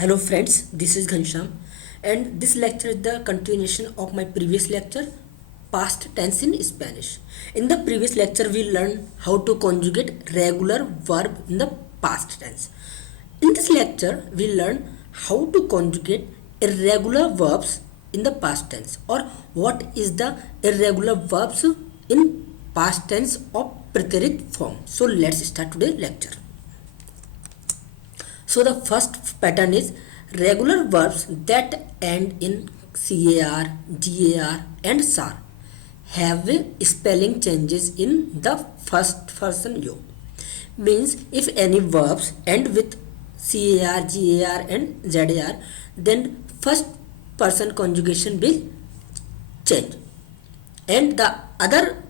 Hello friends, this is Ghansham and this lecture is the continuation of my previous lecture, past tense in Spanish. In the previous lecture we learned how to conjugate regular verb in the past tense. In this lecture we learn how to conjugate irregular verbs in the past tense, or what is the irregular verbs in past tense of preterite form. So let's start today's lecture. So the first pattern is regular verbs that end in car, gar and sar have spelling changes in the first person you. Means if any verbs end with car, gar and zar, then first person conjugation will change and the other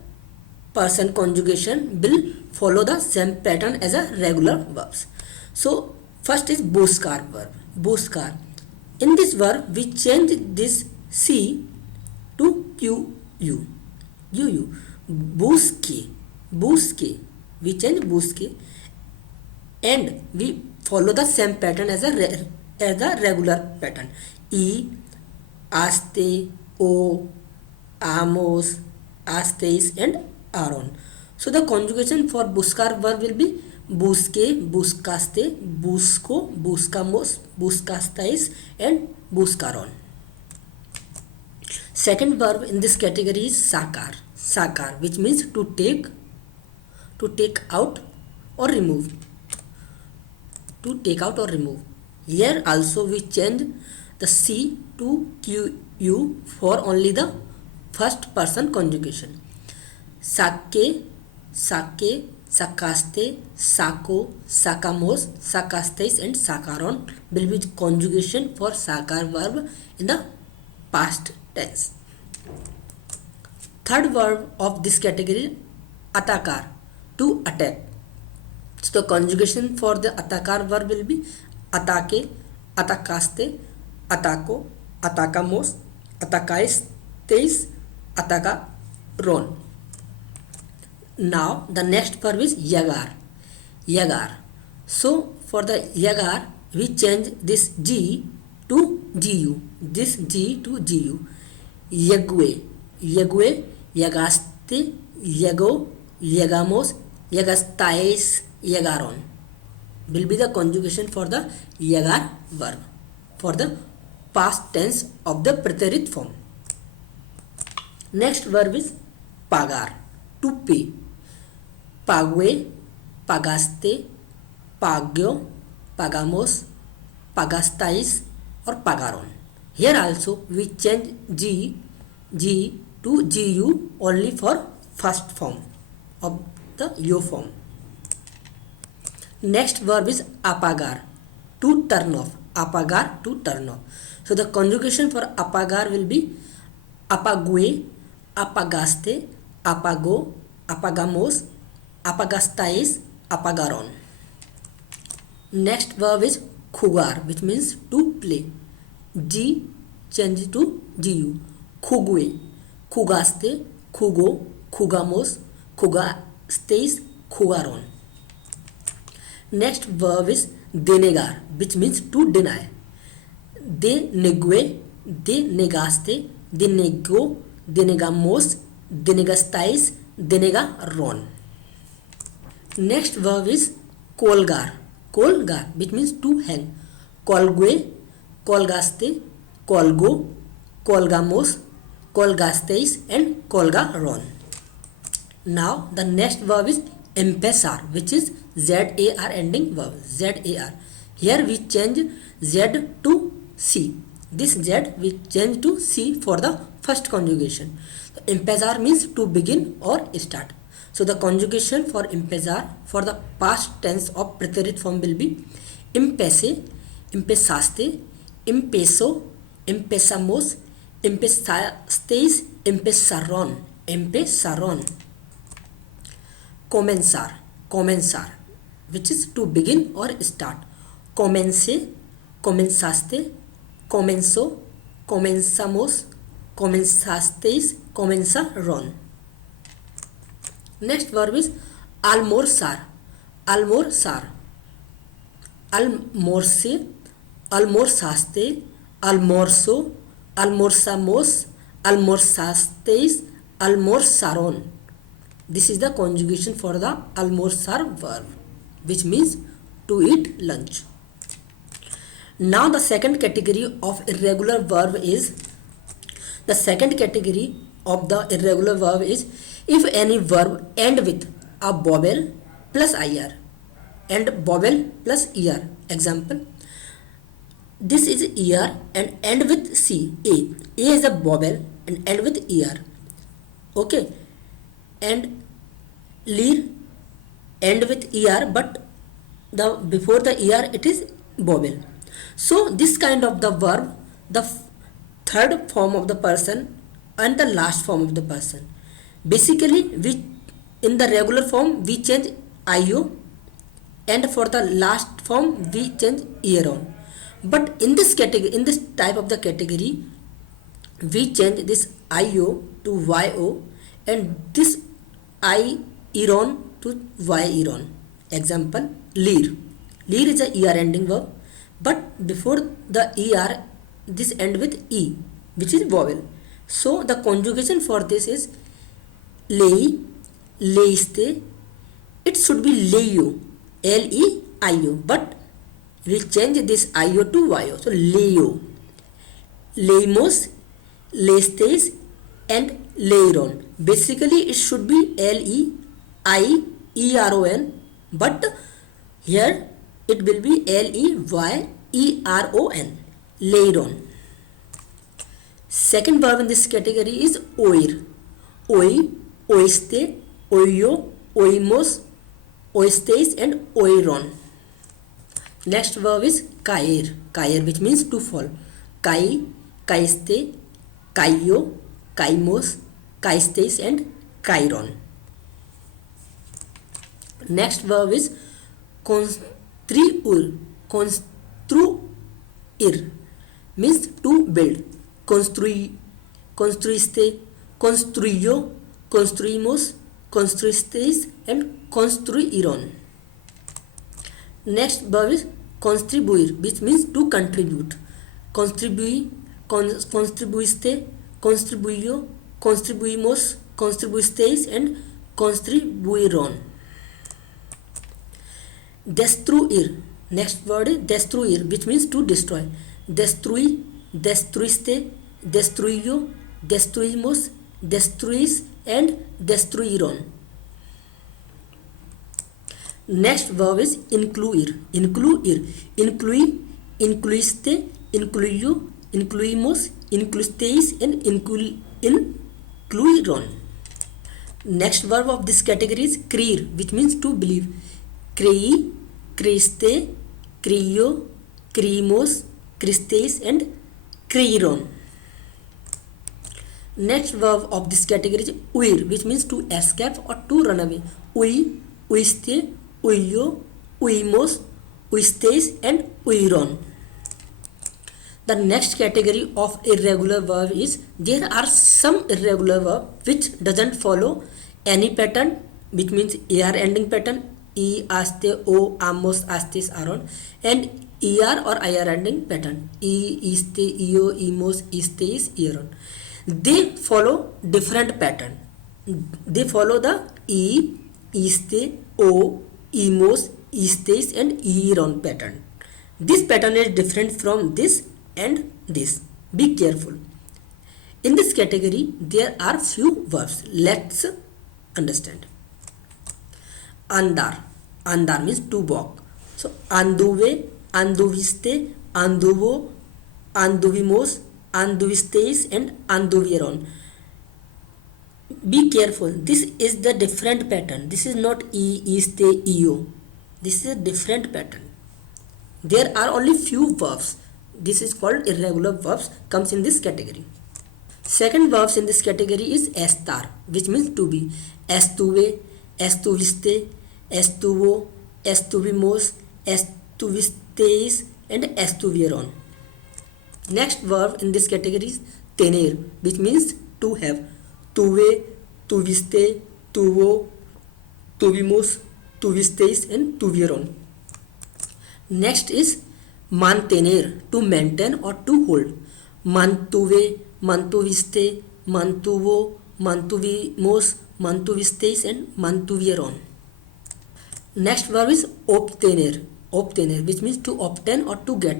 person conjugation will follow the same pattern as a regular verbs. So first is buscar verb. Buscar. In this verb we change this C to Q U. U. Busque. Busque. We change busque and we follow the same pattern as the regular pattern. E, aste, o, amos, astes and aron. So the conjugation for buscar verb will be busque, buscaste, busco, buscamos, buscastais and buscaron. Second verb in this category is sakar. Sakar, which means to take out or remove. To take out or remove. Here also we change the C to QU for only the first person conjugation. Sake, sake, sakaste, sako, sakamos, sakastes and sakaron will be conjugation for sakar verb in the past tense. Third verb of this category, atakar, to attack. So the conjugation for the atakar verb will be atake, atakaste, atako, atakamos, atakaistes, atakaron. Now the next verb is yagar. Yagar. So for the yagar we change this G to GU. This G to GU. Yague. Yague. Yagaste. Yago. Yagamos. Yagastais. Yagaron. Will be the conjugation for the yagar verb for the past tense of the preterite form. Next verb is pagar. To pay. Pague, pagaste, pagyo, pagamos, pagastais or pagaron. Here also we change G to GU only for first form of the U form. Next verb is apagar, to turn off. Apagar, to turn off. So the conjugation for apagar will be apague, apagaste, apago, apagamos, apagastais, apagaron. Next verb is jugar, which means to play. G change to GU. Jugue, jugaste, jugo, jugamos, jugastes, jugaron. Next verb is denegar, which means to deny. Denegue, denegaste, denego, denegamos, denegastais, denegaron. Next verb is colgar. Colgar, which means to hang. Colgue, colgaste, colgo, colgamos, colgastes and colgaron. Now the next verb is empezar, which is ZAR ending verb. ZAR. Here we change Z to C. This Z we change to C for the first conjugation. Empezar means to begin or start. So the conjugation for empezar for the past tense of preterite form will be empece, empezaste, empezo, empezamos, empezastes, empezaron, empezaron. Comenzar, which is to begin or start. Comence, comenzaste, comenzó, comenzamos, comenzastes, comenzaron. Next verb is almorzar. Almorzar. Almorce, almorzaste, almorzó, almorzamos, almorzasteis, almorzaron. This is the conjugation for the almorzar verb, which means to eat lunch. Now the second category of irregular verb is if any verb end with a vowel plus ir and vowel plus er. Example, this is er and end with c. A is a vowel and end with er. Okay, and leer end with er, but the before the er it is vowel. So this kind of the verb, the third form of the person and the last form of the person. Basically, we in the regular form we change io, and for the last form we change ear on. But in this category, in this type of the category, we change this io to yo and this I eron to y eron. Example, leer. Leer is a er ending verb, but before the er this end with e, which is vowel. So the conjugation for this is lei, leiste. It should be leio, l-e-i-o, but we change this io to yo. So leo, leimos, leistes and leiron. Basically it should be l-e-i-e-r-o-n, but here it will be l-e-y-e-r-o-n, leiron. Second verb in this category is oir. Oi, oiste, oio, oimos, oistes and oiron. Next verb is caer. Caer, which means to fall. Cai, caiste, caio, caimos, caistes and cairon. Next verb is construir. Construir means to build. Construiste, construyo, construimos, construistes and construiron. Next verb is contribuir, which means to contribute. Contribuiste, contribuyo, contribuimos, contribuistes and contribuiron. Destruir. Next word is destruir, which means to destroy. Destrui, destruiste, destruyo, destruimos, destruis and destruiron. Next verb is incluir. Incluir, inclui, incluiste, incluyo, incluimos, incluistes and incluiron. Next verb of this category is creer, which means to believe. Crei, creiste, creio, creimos, cristes and creiron. Next verb of this category is uir, which means to escape or to run away. Ui, uiste, uio, uimos, uistes and uiron. The next category of irregular verb is there are some irregular verb which doesn't follow any pattern, which means er ending pattern. E, aste, o, amos, astes, aron, and er or ir ending pattern. E, iste, io, imos, istes, eron. They follow different pattern. They follow the e, iste, o, imos, istes and eron pattern. This pattern is different from this and this. Be careful. In this category there are few verbs. Let's understand. Andar. Andar means to walk. So anduve, anduviste, anduvo, anduvimos, anduvistes and anduvieron. Be careful. This is the different pattern. This is not e, iste, io. This is a different pattern. There are only few verbs. This is called irregular verbs, comes in this category. Second verbs in this category is estar, which means to be. Estuve, estuviste, estuvo, estuvimos, estuvistes and estuvieron. Next verb in this category is tener, which means to have. Tuve, tuviste, tuvo, tuvimos, tuvistes and tuvieron. Next is Mantener, to maintain or to hold. Mantuve, mantuviste, mantuvo, mantuvimos, mantuvisteis, and mantuvieron. Next verb is obtener. Obtener, which means to obtain or to get.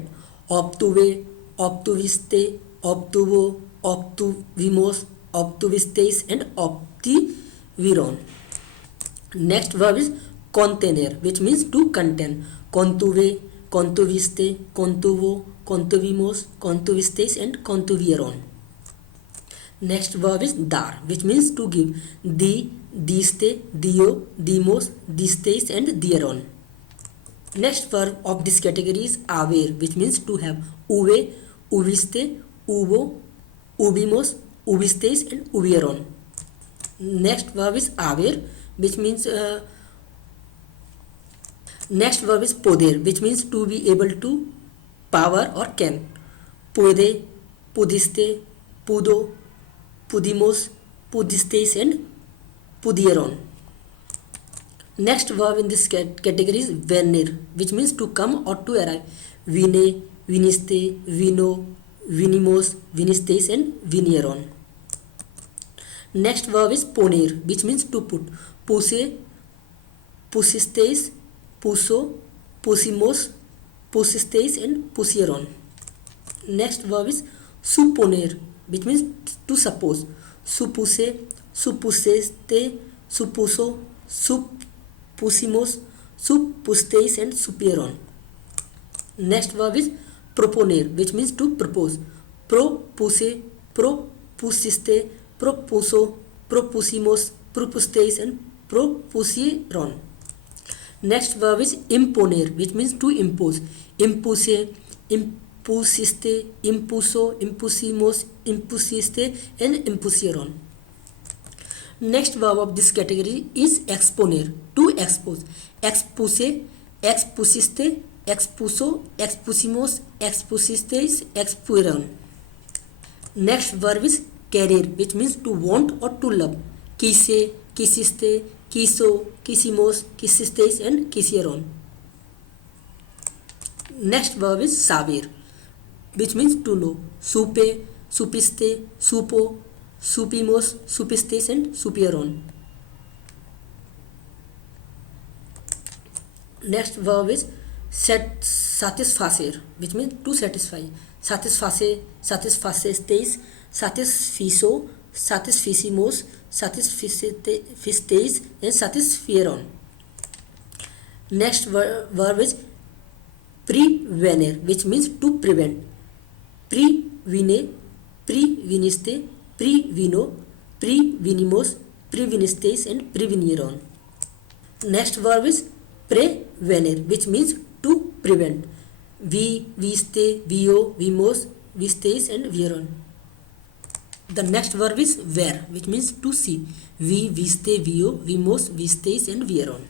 Obtuve, obtuviste, obtuvo, obtuvimos, obtuvisteis, and obtiviron. Next verb is contener, which means to contain. Contuve, contuviste, contuvo, contuvimos, contuvisteis, and contuvieron. Next verb is dar, which means to give. Di, diste, dio, dimos, disteis, and dieron. Next verb of this category is haber, which means to have. Uve, uviste, uvo, ubimos, ubisteis, and ubieron. Next verb is haber, which means next verb is poder, which means to be able to, power or can. Puede, pudiste, pudo, pudimos, pudisteis, and pudieron. Next verb in this category is venir, which means to come or to arrive. Vine, viniste, vino, vinimos, vinisteis, and vinieron. Next verb is poner, which means to put. Puse, pusisteis, puso, pusimos, pusisteis, and pusieron. Next verb is suponer, which means to suppose. Supuse, supuseste, supuso, supusimos, supusteis, and supieron. Next verb is proponer, which means to propose. Propuse, propusiste, propuso, propusimos, propusteis, and propusieron. Next verb is imponer, which means to impose. Impuse, impusiste, impuso, impusimos, impusiste, and impusieron. Next verb of this category is exponer, to expose. Expuse, expusiste, expuso, expusimos, expusisteis, expueron. Next verb is querer, which means to want or to love. Quise, quisiste, quiso, quisimos, quisisteis, and quisieron. Next verb is saber, which means to know. Supe, supiste, supo, supimos, supisteis, and supieron. Next verb is satisfacer, which means to satisfy. Satisface, satisfacesteis, satisfizo, satisficimos, satisfisteis, and satisfieron. Next verb is prevenir, which means to prevent. Previne, previniste, previno, previnimos, previnisteis, and previnieron. Next verb is prevenir, which means to prevent. Vi, viste, vio, vimos, visteis, and vieron. The next verb is ver, which means to see. Vi, viste, vio, vimos, visteis, and vieron.